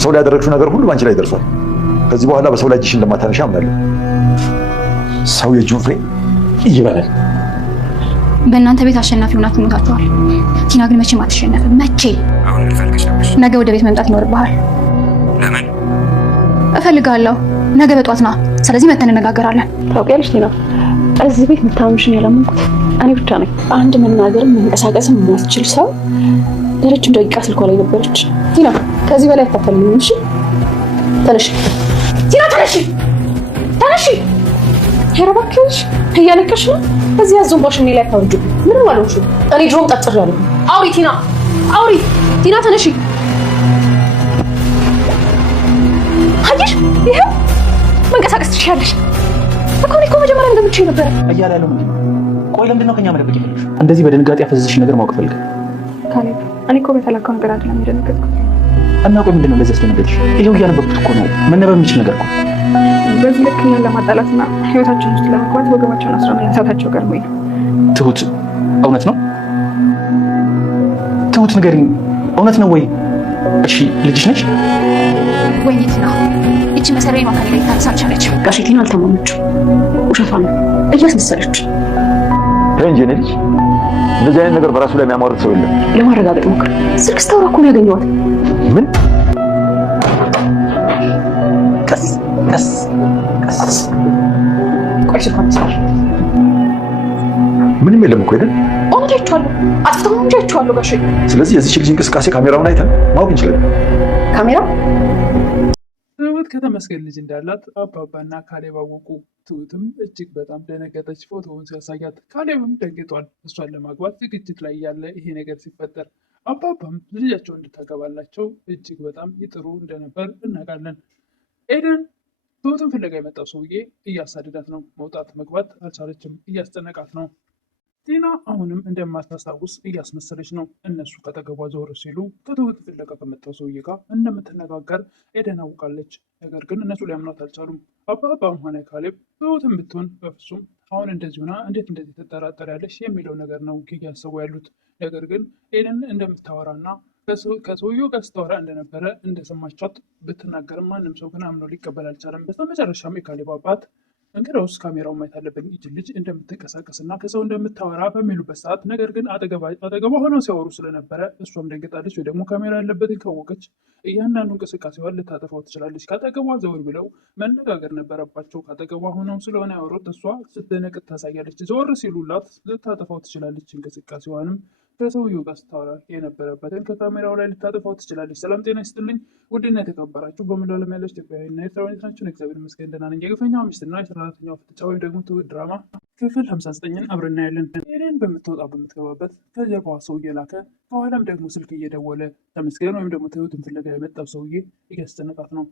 ሰው ላይ ያደረግሽው ነገር ሁሉ ባንቺ ላይ ደርሷል። ከዚህ በኋላ በሰው ላይ እጅሽን እንደማታነሺ አምናለሁ። ሰው የእጁን ፍሬ ይበላል። በእናንተ ቤት አሸናፊ ሆና ትሞታችኋል። ቲና ግን መቼም አትሸነፍም። መቼ? አሁን ምን ፈልገሽ ነበር? ነገ ወደ ቤት መምጣት ይኖርብሃል። ለምን? እፈልጋለሁ። ነገ በጧት ና። ስለዚህ መተን እንነጋገራለን። ታውቂያለሽ ቲና፣ እዚህ ቤት የምታምሽን ያላመንኩት እኔ ብቻ ነኝ። አንድ መናገርም መንቀሳቀስም የማትችል ሰው ለረጅም ደቂቃ ስልኳ ላይ ነበረች። ቲና ከዚህ በላይ አታፈልኝም። እሺ ተነሽ ቲና፣ ተነሽ ተነሽ። ሄሮ እባክሽ እያለቀሽ ነው። እዚህ ያዞንባሽ እኔ ላይ ታውጁ። ምንም አልሆንሽም። እኔ ድሮም ጠጥሬያለሁ። አውሪ ቲና፣ አውሪ ቲና፣ ተነሽ። አየሽ፣ ይሄ መንቀሳቀስ ትችያለሽ እኮ መጀመሪያ እንደምትችይ ነበር እያለ ያለው ምንድን ነው? ቆይ ለምንድን ነው ከኛ መደበቅ የፈለግሽው? እንደዚህ በድንጋጤ ያፈዘዝሽ ነገር ማወቅ ፈልገ ካሌብ፣ እኔ እኮ በተላከው ነገር አይደለም የደነገጥኩት። እና ቆይ ምንድን ነው ለዚህ ያስደነገጥሽ? ይሄው እያነበብኩት እኮ ነው። መነበብ የሚችል ነገር እኮ በዚህ ልክ እኛን ለማጣላትና ህይወታችን ውስጥ ለመግባት ወገባቸውን አስረው መነሳታቸው ገርሞኝ ነው። ትሁት፣ እውነት ነው? ትሁት ንገሪኝ፣ እውነት ነው ወይ? እሺ ልጅሽ ነች? ወይኔ ቲና፣ እቺ መሰረኝ ማካሪ ላይ ታንሳ አልቻለችም። ጋሼ ቲና አልተማመችም። ውሸቷን ነው እያስመሰለች። እንጂ እኔ ልጅ እንደዚህ አይነት ነገር በራሱ ላይ የሚያማርጥ ሰው የለም። ለማረጋገጥ ሞክር። ስልክ ስታወራ እኮ ነው ያገኘኋት። ምን? ቀስ ቀስ ቀስ። ቆይ ስልኳን ትሰራ። ምንም የለም እኮ አይደል? እውነት አይቼዋለሁ። አጥፍተው እንጂ አይቼዋለሁ ጋሼ። ስለዚህ የዚህ ልጅ እንቅስቃሴ ካሜራውን አይተን ማወቅ እንችላለን። ካሜራ ትሁት ከተመስገን ልጅ እንዳላት አባባና ካሌብ አወቁ። ትሁትም እጅግ በጣም ደነገጠች ፎቶውን ሲያሳያት። ካሌብም ደንግጧል። እሷን ለማግባት ዝግጅት ላይ ያለ ይሄ ነገር ሲፈጠር አባባም ልጃቸው እንድታገባላቸው እጅግ በጣም ይጥሩ እንደነበር እናውቃለን። ኤደን ትሁትን ፍለጋ የመጣው ሰውዬ እያሳደዳት ነው። መውጣት መግባት አልቻለችም። እያስጨነቃት ነው። ቲና አሁንም እንደማታስታውስ እያስመሰለች ነው። እነሱ ከጠገቧ ዘወር ሲሉ ከትሁት ፍለጋ ከመጣው ሰውዬ ጋር እንደምትነጋገር ኤደን አውቃለች። ነገር ግን እነሱ ሊያምኗት አልቻሉም። አባባም ሆነ ካሌብ ትሁትን ብትሆን በፍጹም አሁን እንደዚህ ሆና እንዴት እንደዚህ ትጠራጠሪያለሽ የሚለው ነገር ነው እያሰቡ ያሉት። ነገር ግን ኤደን እንደምታወራና ከሰውየው ጋር ስታወራ እንደነበረ እንደሰማቻት ብትናገርም ማንም ሰው ግን አምኖ ሊቀበል አልቻለም። በስተመጨረሻም የካሌብ አባት እንግዲያውስ ካሜራውን ማየት አለብን፣ ይች ልጅ እንደምትንቀሳቀስና ከሰው እንደምታወራ በሚሉበት ሰዓት ነገር ግን አጠገቧ ሆነው ሲያወሩ ስለነበረ እሷም ደንግጣለች። ወይ ደግሞ ካሜራ ያለበትን ካወቀች እያንዳንዱ እንቅስቃሴዋን ልታጠፋው ትችላለች። ከአጠገቧ ዘወር ብለው መነጋገር ነበረባቸው። ከአጠገቧ ሆነው ስለሆነ ያወሩት እሷ ስትደነቅጥ ታሳያለች። ዘወር ሲሉላት ልታጠፋው ትችላለች። እንቅስቃሴዋንም ከሰውየው ጋር ስታወራ የነበረበትን ከካሜራው ላይ ልታጠፋው ትችላለች። ሰላም ጤና ይስጥልኝ ውድና የተከበራችሁ በመላው ዓለም ያላችሁ ኢትዮጵያውያንና ኤርትራውያን ናችሁን? እግዚአብሔር ይመስገን ደህና ነኝ። የግፈኛዋ ሚስትና የ14ኛው ፍጥጫ ወይም ደግሞ ትሁት ድራማ ክፍል 59ን አብረን እናያለን። ኤደን በምትወጣ በምትገባበት ከጀርባዋ ሰው እየላከ ከኋላም ደግሞ ስልክ እየደወለ ተመስገን ወይም ደግሞ ትሁትን ፍለጋ የመጣው ሰውዬ እያስጨነቃት ነው።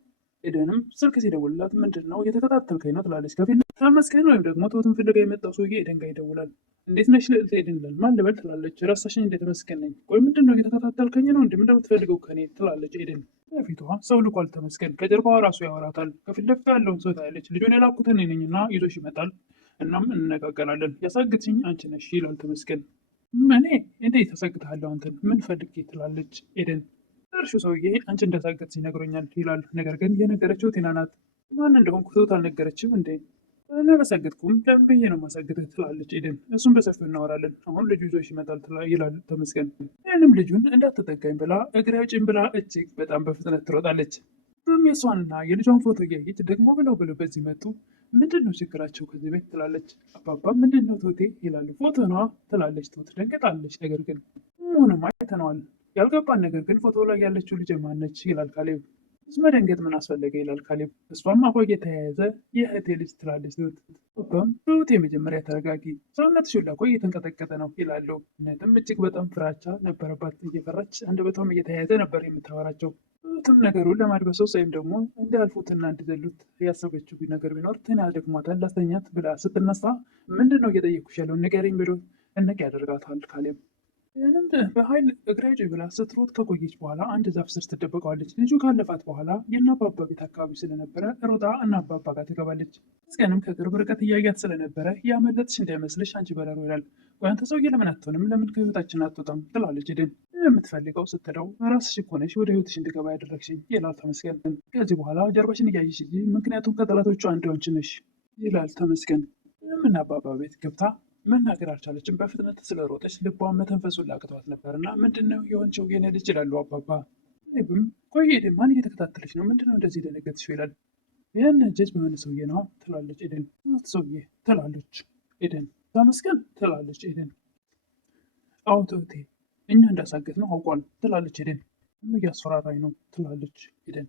ኤደንም ስልክ ሲደውልላት ምንድን ነው እየተከታተልከኝ ነው ትላለች። ከፊት ተመስገን ወይም ደግሞ ትሁትን ፍለጋ የመጣው ሰውዬ ኤደን ጋር ይደውላል። እንዴት ነሽ ልዕልት ኤደን ይላል። ማን ልበል ትላለች። ረሳሽኝ እንደ ተመስገን ነኝ። ቆይ ምንድን ነው እየተከታተልከኝ ነው እንደምትፈልገው ከኔ ትላለች ኤደን። በፊቷ ሰው ልኳል ተመስገን። ከጀርባዋ ራሱ ያወራታል። ከፊት ለፊቷ ያለውን ሰው ታያለች። ልጁን የላኩት እኔ ነኝና ይዞሽ ይመጣል። እናም እንነጋገራለን። ያሳግትሽኝ አንቺ ነሽ ይላል ተመስገን። እኔ እንዴት ታሳግትሃለሁ አንተን ምን ፈልጌ ትላለች ኤደን። እርሹ ሰውዬ አንቺ እንዳሳገትሽኝ ነግሮኛል ይላል። ነገር ግን የነገረችው ቲና ናት። ማን እንደሆንኩ ትሁት አልነገረችም እንዴ? አላሳገጥኩም ለምን ብዬ ነው ማሳገትህ ትላለች ኤደን። እሱም በሰፊው እናወራለን። አሁን ልጁ ይዞሽ ይመጣል ይላል ተመስገን። ይህንም ልጁን እንዳትጠጋኝ ብላ እግሬ አውጪኝ ብላ እጅግ በጣም በፍጥነት ትሮጣለች። የሷንና የልጇን ፎቶ እያየች ደግሞ ብለው በዚህ መጡ። ምንድን ነው ችግራቸው ከዚህ ቤት ትላለች። አባባ ምንድን ነው ትሁቴ ይላሉ። ፎቶ ነዋ ትላለች ትሁት ደንገጣለች። ነገር ግን ሆኖም አይተነዋል። ያልገባን ነገር ግን ፎቶ ላይ ያለችው ልጅ ማነች ይላል ካሌብ። መደንገጥ ምን አስፈለገ ይላል ካሌብ። እሷም አፏ የተያያዘ የእህቴ ልጅ ትላለች ትሁት። አባም ትሁት የመጀመሪያ ተረጋጊ፣ ሰውነትሽ ሁላ እኮ እየተንቀጠቀጠ ነው ይላሉ። እውነትም እጅግ በጣም ፍራቻ ነበረባት። እየፈራች አንደበቷም እየተያያዘ ነበር የምታወራቸው። ትሁትም ነገሩን ለማድበሰው ወይም ደግሞ እንዲያልፉትና እንዲዘሉት ያሰበችው ነገር ቢኖር ትና ደክሟታል ላስተኛት ብላ ስትነሳ ምንድን ነው እየጠየኩሽ ያለውን ንገሪኝ ብሎ እነቅ ያደርጋታል ካሌብ። ይህንም በኃይል እግራጅ ብላ ስትሮጥ ከቆየች በኋላ አንድ ዛፍ ስር ትደበቀዋለች። ልጁ ካለፋት በኋላ የእናባባ ቤት አካባቢ ስለነበረ ሮጣ እናባባ ጋር ትገባለች። መስቀንም ከቅርብ ርቀት እያያት ስለነበረ ያመለጥሽ እንዳይመስልሽ አንቺ በረሮ ይላል። ቆይ አንተ ሰውዬ ለምን አትሆንም? ለምን ከህይወታችን አትወጣም? ትላለች ኤደን። የምትፈልገው ስትለው ራስሽ እኮ ነሽ ወደ ህይወትሽ እንድገባ ያደረግሽኝ ይላል ተመስገን። ከዚህ በኋላ ጀርባሽን እያየሽ እንጂ ምክንያቱም ከጠላቶቹ አንድ አንቺ ነሽ ይላል ተመስገን። እናባባ ቤት ገብታ መናገር አልቻለችም። በፍጥነት ስለሮጠች ልቧን መተንፈሱን ላቅተዋት ነበር እና ምንድነው የሆንሽው የኔ ልጅ ይላሉ አባባ። እኔም ቆይ ኤደን ማን እየተከታተለች ነው? ምንድነው እንደዚህ ደነገጥሽው? ይላል። ይህን ጀጅ በሆነ ሰውዬ ነዋ ትላለች ኤደን። ሰውዬ ትላለች ኤደን። ተመስገን ትላለች ኤደን። አዎ ትሁቴ እኛ እንዳሳገት ነው አውቋል ትላለች ኤደን። እያስፈራራኝ ነው ትላለች ኤደን።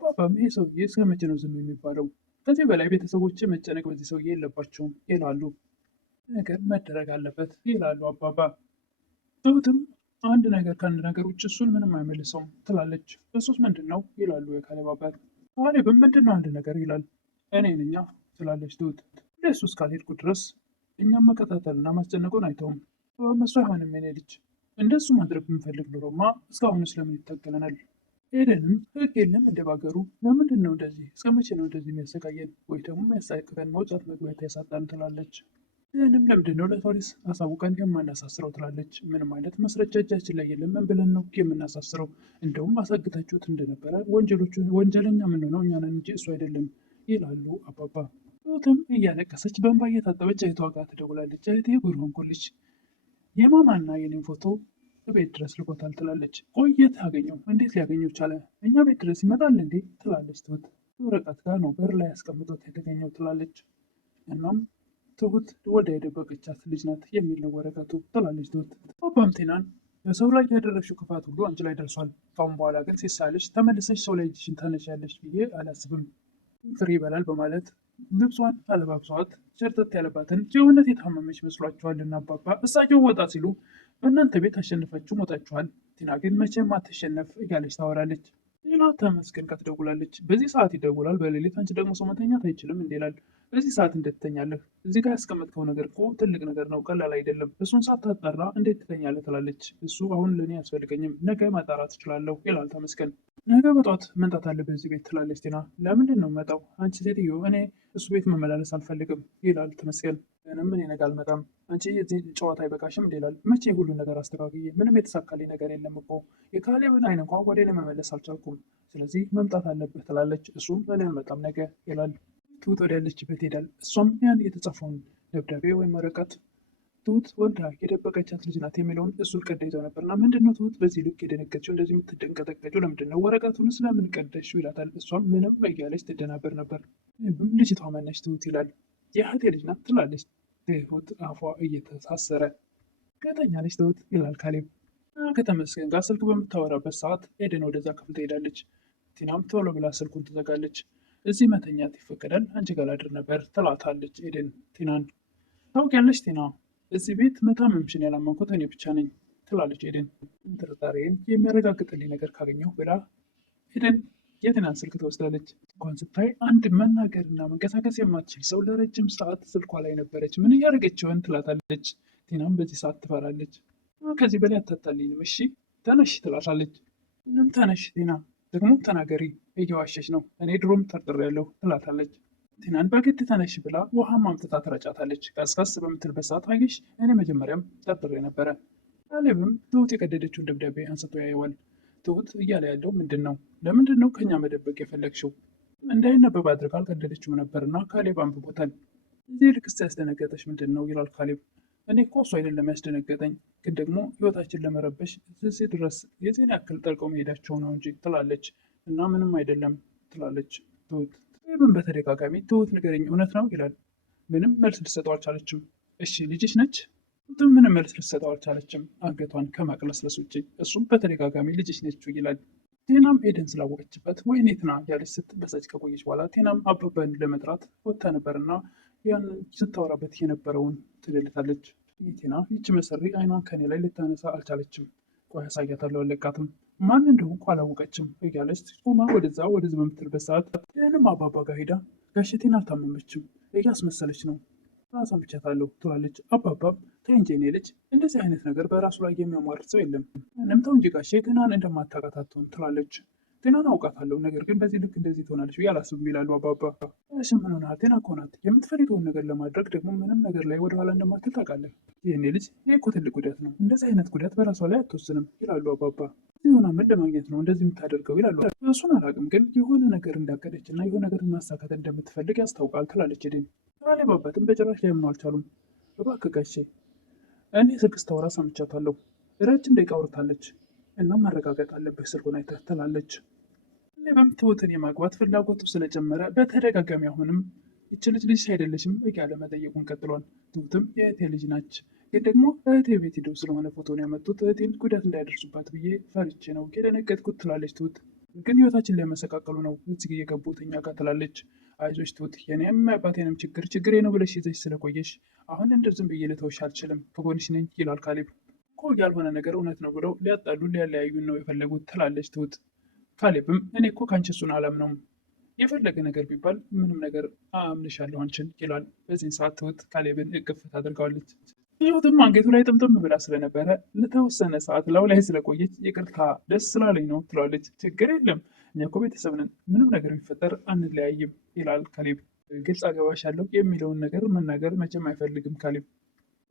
አባባም ይሄ ሰውዬ እስከ መቼ ነው ዝም የሚባለው? ከዚህ በላይ ቤተሰቦች መጨነቅ በዚህ ሰውዬ የለባቸውም ይላሉ። ነገር መደረግ አለበት ይላሉ አባባ። ትሁትም አንድ ነገር ከአንድ ነገር ውጭ እሱን ምንም አይመልሰውም ትላለች። እሱስ ምንድን ነው ይላሉ የካሌብ አባት። ካሌብም ምንድን ነው አንድ ነገር ይላል። እኔ ነኝ ትላለች ትሁት። ለእሱ እስካልሄድኩ ድረስ እኛም መከታተልና ማስጨነቁን አይተውም። እሱ አይሆንም የኔ ልጅ። እንደሱ ማድረግ ብንፈልግ ኖሮማ እስካሁን ስለምን ይታገለናል? ኤደንም ህግ የለም እንደ ባገሩ ለምንድን ነው እንደዚህ? እስከ መቼ ነው እንደዚህ የሚያሰቃየን? ወይ ደግሞ የሚያሳቅቀን መውጣት መግባት ያሳጣን ትላለች። ይህንም ለምንድን ነው ለፖሊስ አሳውቀን የማናሳስረው ትላለች። ምንም አይነት ማስረጃ እጃችን ላይ የለም። ምን ብለን ነው የምናሳስረው? እንደውም አሳግታችሁት እንደነበረ ወንጀለኛ የምንሆነው እኛ ነን እንጂ እሱ አይደለም ይላሉ አባባ። ትሁትም እያለቀሰች በእንባ እየታጠበች እህቷ ጋር ትደውላለች። እህቴ ጉድ ሆንኩልሽ፣ የማማና የኔን ፎቶ ቤት ድረስ ልኮታል ትላለች። ቆየት ያገኘው እንዴት ሊያገኘው ቻለ? እኛ ቤት ድረስ ይመጣል እንዴ ትላለች ትሁት። ወረቀት ጋር ነው በር ላይ ያስቀምጦት የተገኘው ትላለች። እናም ትሁት ወደ የደበቀቻት ልጅ ናት የሚል ነው ወረቀቱ ትላለች ትሁት። አባም ቴናን በሰው ላይ ያደረግሽው ክፋት ሁሉ አንቺ ላይ ደርሷል። ካሁን በኋላ ግን ሲሳልሽ ተመልሰሽ ሰው ላይ እጅሽን ታነሻለሽ ብዬ አላስብም። ፍሬ ይበላል በማለት ልብሷን አለባብሷት ሸርተት ያለባትን የእውነት የታመመች መስሏቸዋልና አባባ እሳቸው ወጣ ሲሉ በእናንተ ቤት አሸንፋችሁ ሞታችኋል፣ ቲና ግን መቼም አትሸነፍ እያለች ታወራለች። ሌላ ተመስገን ጋር ትደውላለች። በዚህ ሰዓት ይደውላል በሌሊት። አንቺ ደግሞ ሰው መተኛት አይችልም እንዴ ይላል። በዚህ ሰዓት እንዴት ትተኛለህ? እዚህ ጋር ያስቀመጥከው ነገር እኮ ትልቅ ነገር ነው፣ ቀላል አይደለም። እሱን ሳታጣራ እንዴት ትተኛለህ? ትላለች። እሱ አሁን ለእኔ አያስፈልገኝም፣ ነገ ማጣራት እችላለሁ ይላል ተመስገን። ነገ በጧት መምጣት አለብህ እዚህ ቤት ትላለች ቲና። ለምንድን ነው መጣው? አንቺ ሴትዮ እኔ እሱ ቤት መመላለስ አልፈልግም ይላል ተመስገን። ምንም እኔ ነገ አልመጣም፣ አንቺ የዚህ ጨዋታ አይበቃሽም እንዴ ይላል። መቼ ሁሉ ነገር አስተካክዬ ምንም የተሳካልኝ ነገር የለም እኮ የካሌብን አይን እንኳ ወደ እኔ መመለስ አልቻልኩም፣ ስለዚህ መምጣት አለብህ ትላለች። እሱም እኔ አልመጣም ነገ ይላል። ትሁት ወደ ያለችበት ሄዳል። እሷም ያን የተጻፈውን ደብዳቤ ወይም ወረቀት ትሁት ወልዳ የደበቀቻት ልጅ ናት የሚለውን እሱን ቀዳ ይዘው ነበርና ምንድነው ትሁት በዚህ ልክ የደነገጥሽው? እንደዚህ የምትደንቀጠቀጭው ለምንድን ነው? ወረቀቱን ስለምን ቀደሽው? ይላታል። እሷም ምንም እያለች ትደናበር ነበር። ልጅቷ ማነች ትሁት ይላል። የእህቴ ልጅ ናት ትላለች ትሁት አፏ እየተሳሰረ። እርግጠኛ ነች ትሁት ይላል ካሌብ። ከተመስገን ጋር ስልክ በምታወራበት ሰዓት ኤደን ወደዛ ክፍል ትሄዳለች። ቲናም ቶሎ ብላ ስልኩን ትዘጋለች። እዚህ መተኛት ይፈቀዳል? አንቺ ጋር ላድር ነበር ትላታለች ኤደን ቲናን። ታውቂያለሽ ቲና እዚህ ቤት መታመምሽን ያላመንኩት እኔ ብቻ ነኝ ትላለች ኤደን። ጥርጣሬን የሚያረጋግጥልኝ ነገር ካገኘሁ ብላ ኤደን የቲናን ስልክ ትወስዳለች። እንኳን ስታይ አንድ መናገርና መንቀሳቀስ የማትችል ሰው ለረጅም ሰዓት ስልኳ ላይ ነበረች። ምን እያደረገችውን ትላታለች። ቲናም በዚህ ሰዓት ትፈራለች። ከዚህ በላይ አታታልኝም፣ እሺ ተነሽ ትላታለች። ምንም ተነሽ ቲና፣ ደግሞ ተናገሪ፣ እየዋሸች ነው፣ እኔ ድሮም ጠርጥሬያለሁ ትላታለች። ቲናን በግድ ተነሽ ብላ ውሃ ማምጥታ ትረጫታለች። ቀስቀስ በምትልበት ሰዓት አየሽ፣ እኔ መጀመሪያም ጠርጥሬ ነበረ። ካሌብም ትሁት የቀደደችውን ደብዳቤ አንስቶ ያየዋል። ትሁት እያለ ያለው ምንድን ነው? ለምንድን ነው ከኛ መደበቅ የፈለግሽው? እንዳይነበብ አድርጋ አልቀደደችውም ነበርና ካሌብ አንብቦታል። እዚህ ልክስ ያስደነገጠች ምንድን ነው ይላል ካሌብ። እኔ እኮ እሱ አይደለም ያስደነገጠኝ፣ ግን ደግሞ ህይወታችን ለመረበሽ እዚህ ድረስ የዚህን ያክል ጠልቀው መሄዳቸው ነው እንጂ ትላለች። እና ምንም አይደለም ትላለች ትሁት። ካሌብም በተደጋጋሚ ትሁት ንገረኝ፣ እውነት ነው ይላል። ምንም መልስ ልትሰጠው አልቻለችም። እሺ ልጅሽ ነች? ትሁትም ምንም መልስ ልትሰጠው አልቻለችም አንገቷን ከማቅለስለስ ውጭ። እሱም በተደጋጋሚ ልጅሽ ነች ይላል። ቴናም ኤደን ስላወቀችበት ወይኔ ቲና ያለች ስትበሳጭ ከቆየች በኋላ ቴናም አበበን ለመጥራት ወጥታ ነበርና ያንን ስታወራበት የነበረውን ትልልታለች። ቲና ይቺ መሰሪ አይኗን ከኔ ላይ ልታነሳ አልቻለችም። ቆይ አሳያታለሁ፣ አለቃትም ማን እንደሆንኩ አላወቀችም እያለች ቆማ ወደዛ ወደዚህ በምትልበት ሰዓት ይህንም አባባ ጋር ሄዳ ጋሽ ቲና አልታመመችም እያስመሰለች ነው፣ ሰምቻታለሁ ትላለች። አባባም ተይ እንጂ የኔ ልጅ እንደዚህ አይነት ነገር በራሱ ላይ የሚያሟርት ሰው የለም። ምንም ተው እንጂ ጋሼ ቴናን እንደማታውቃት አትሆን ትላለች። ቴናን አውቃታለሁ፣ ነገር ግን በዚህ ልክ እንደዚህ ትሆናለች ብዬ አላስብም ይላሉ አባባ። እሺ ምን ሆነሃል? ቴና እኮ ናት። የምትፈልገውን ነገር ለማድረግ ደግሞ ምንም ነገር ላይ ወደኋላ እንደማትል ታውቃለህ። የኔ ልጅ ይህ እኮ ትልቅ ጉዳት ነው። እንደዚህ አይነት ጉዳት በራሷ ላይ አትወስንም ይላሉ አባባ። የሆነ ምን ለማግኘት ነው እንደዚህ የምታደርገው ይላሉ። እሱን አላውቅም፣ ግን የሆነ ነገር እንዳቀደች እና የሆነ ነገር ማሳካት እንደምትፈልግ ያስታውቃል ትላለች ኤደን። ካሌብ አባትም በጭራሽ ሊያምኑ አልቻሉም። እባክህ ጋሼ እኔ ስልክ ስታወራ ሰምቻታለሁ። ረጅም ደቂቃ አውርታለች እና ማረጋገጥ አለብህ ስልኩን አይተህ ትላለች። በምትወትን የማግባት ፍላጎቱ ስለጨመረ በተደጋጋሚ አሁንም ይች ልጅ አይደለሽም እያለ መጠየቁን ቀጥሏል። ትሁትም የእህቴ ልጅ ናች፣ ግን ደግሞ እህቴ ቤት ሄደው ስለሆነ ፎቶን ያመጡት እህቴን ጉዳት እንዳያደርሱባት ብዬ ፈርቼ ነው የደነገጥኩት ትላለች ትሁት። ግን ህይወታችን ሊያመሰቃቀሉ ነው እዚህ የገቡት እኛ ጋር ትላለች። አይዞሽ ትሁት የኔም አባቴንም ችግሬ ነው ብለሽ ይዘሽ ስለቆየሽ አሁን እንደዚህም ብዬ ልተውሽ አልችልም፣ ከጎንሽ ነኝ ይላል ካሌብ። እኮ ያልሆነ ነገር እውነት ነው ብለው ሊያጣሉ ሊያለያዩን ነው የፈለጉት ትላለች ትሁት። ካሌብም እኔ እኮ ከአንቺ እሱን አላምነውም፣ የፈለገ ነገር ቢባል ምንም ነገር አምንሻለሁ አንቺን ይላል። በዚህን ሰዓት ትሁት ካሌብን እቅፍ ታደርገዋለች። ህይወትም አንገቱ ላይ ጥምጥም ብላ ስለነበረ ለተወሰነ ሰዓት ላው ላይ ስለቆየች ይቅርታ ደስ ስላለኝ ነው ትላለች። ችግር የለም እኛ እኮ ቤተሰብ ነን፣ ምንም ነገር ቢፈጠር አንለያይም ይላል ካሌብ። ግልጽ አገባሻለሁ የሚለውን ነገር መናገር መቼም አይፈልግም ካሌብ።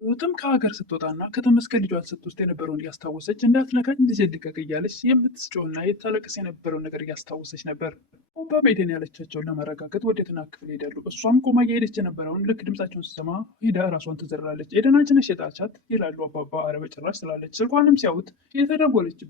ትሁትም ከሀገር ስትወጣና ከተመስገን ልጇን ስትወስድ የነበረውን እያስታወሰች እንዳትነካኝ ልጄ ልቀቅ እያለች የምትስጮና የታለቅስ የነበረውን ነገር እያስታወሰች ነበር። አባባ ኤደን ያለቻቸውን ለማረጋገጥ ወደ ትና ክፍል ሄዳሉ። እሷም ቆማ እየሄደች የነበረውን ልክ ድምጻቸውን ስትሰማ ሂዳ ራሷን ትዘራለች። ኤደን አንቺ ነሽ የጣልቻት ይላሉ አባባ። ኧረ በጭራሽ ስላለች ስልኳንም ሲያዩት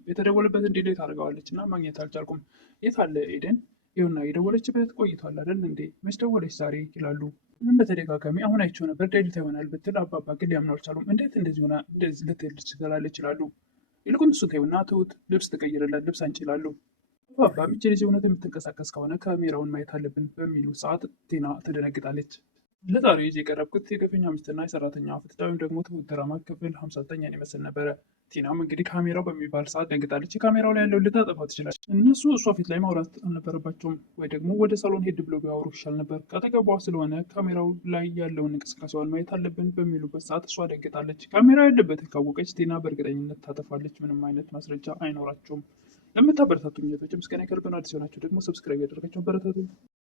የተደወለበት እንዴት አድርገዋለች እና ማግኘት አልቻልኩም። የት አለ ኤደን? ይሁና የደወለችበት ቆይቷል አይደል እንዴ? መች ደወለች ዛሬ ይላሉ። ምንም በተደጋጋሚ አሁን አይቼው ነበር ደልታ ይሆናል ብትል አባባ ግን ሊያምኑ አልቻሉም። እንዴት እንደዚህ ሆና እንደዚህ ልትሄድ ትችላለች ይላሉ። ይልቁን እሱን ተይውና ትሁት ልብስ ትቀይርላት ልብስ አንቺ ይላሉ። አባባ ይህች ልጅ እውነት የምትንቀሳቀስ ከሆነ ካሜራውን ማየት አለብን በሚሉ ሰዓት ቴና ትደነግጣለች። ለዛሬ ይዤ የቀረብኩት የግፈኛ ሚስትና የሰራተኛ ፍትህ ወይም ደግሞ ትሁት ድራማ ክፍል 59 ይመስል ነበረ። ቲናም እንግዲህ ካሜራው በሚባል ሰዓት ደንግጣለች። ካሜራው ላይ ያለው ልታጠፋው ትችላለች። እነሱ እሷ ፊት ላይ ማውራት አልነበረባቸውም፣ ወይ ደግሞ ወደ ሳሎን ሄድ ብሎ ቢያወሩ ይሻል ነበር። ከአጠገቧ ስለሆነ ካሜራው ላይ ያለውን እንቅስቃሴዋን ማየት አለብን በሚሉበት ሰዓት እሷ ደንግጣለች። ካሜራው ያለበትን ካወቀች ቲና በእርግጠኝነት ታጠፋለች። ምንም አይነት ማስረጃ አይኖራቸውም። ለምታበረታቱኝ እህቶች ምስጋና ከልብ ነው። አዲስ የሆናችሁ ደግሞ ሰብስክራይብ ያደረጋችሁ አበረታቱኝ።